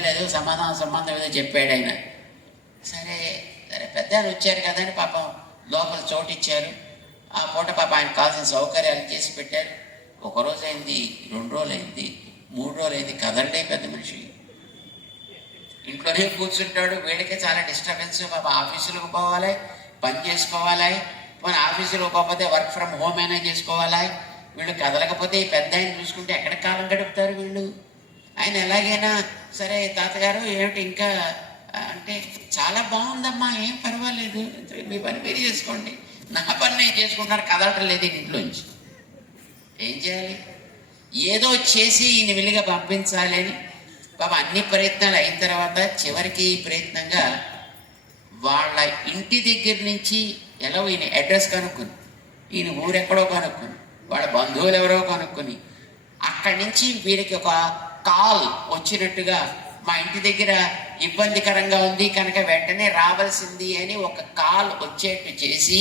లేదు సమాధానం సంబంధం ఏదో చెప్పాడు ఆయన. సరే సరే పెద్ద వచ్చారు కదా అని పాపం లోపల చోటు ఇచ్చారు. ఆ పూట పాప ఆయన కావాల్సిన సౌకర్యాలు చేసి పెట్టారు. ఒక రోజు అయింది రెండు రోజులు అయింది మూడు రోజులు అయింది కదండే పెద్ద మనిషి. ఇంట్లోనే కూర్చుంటాడు వీడికి చాలా డిస్టర్బెన్స్ పాప ఆఫీసులకు పోవాలి పని చేసుకోవాలి మన ఆఫీసులో పోకపోతే వర్క్ ఫ్రమ్ హోమ్ అయినా చేసుకోవాలి. వీళ్ళు కదలకపోతే ఈ పెద్ద ఆయన చూసుకుంటే ఎక్కడ కాలం గడుపుతారు వీళ్ళు? ఆయన ఎలాగైనా సరే తాతగారు ఏమిటి ఇంకా అంటే చాలా బాగుందమ్మా ఏం పర్వాలేదు. మీ పని మీరు చేసుకోండి. నా పని నేను చేసుకుంటాను కదలటం లేదు ఇంట్లోంచి. ఏం చేయాలి? ఏదో చేసి ఈయన విలుగా పంపించాలి అని పాప అన్ని ప్రయత్నాలు అయిన తర్వాత చివరికి ప్రయత్నంగా వాళ్ళ ఇంటి దగ్గర నుంచి ఎలా ఈయన అడ్రస్ కనుక్కుంది. ఈయన ఊరెక్కడో కనుక్కుంది. వాళ్ళ బంధువులు ఎవరో కనుక్కొని అక్కడి నుంచి వీరికి ఒక కాల్ వచ్చినట్టుగా మా ఇంటి దగ్గర ఇబ్బందికరంగా ఉంది కనుక వెంటనే రావాల్సింది అని ఒక కాల్ వచ్చేట్టు చేసి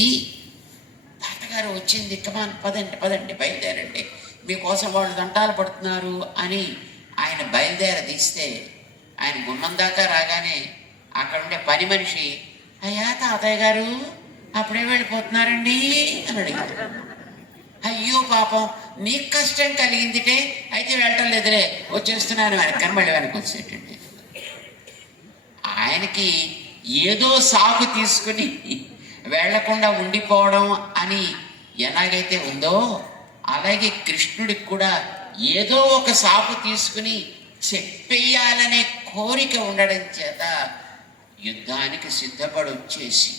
తాతగారు వచ్చింది కమాన్ పదండి పదండి బయలుదేరండి. మీకోసం వాళ్ళు దంటాలు పడుతున్నారు అని ఆయన బయలుదేర తీస్తే ఆయన గుమ్మం దాకా రాగానే అక్కడ ఉండే పని మనిషి అయ్యా తాతయ్య గారు అప్పుడే వెళ్ళిపోతున్నారండి అని అడిగారు అయ్యో పాపం నీకు కష్టం కలిగిందిటే వెళ్ళటం లేదులే వచ్చేస్తున్నాను వెనక్కి మళ్ళీ వెనక్కి వచ్చేటండి ఆయనకి ఏదో సాకు తీసుకుని వెళ్ళకుండా ఉండిపోవడం అని ఎలాగైతే ఉందో అలాగే కృష్ణుడికి కూడా ఏదో ఒక సాకు తీసుకుని చెప్పేయాలనే కోరిక ఉండడం చేత యుద్ధానికి సిద్ధపడి వచ్చేసి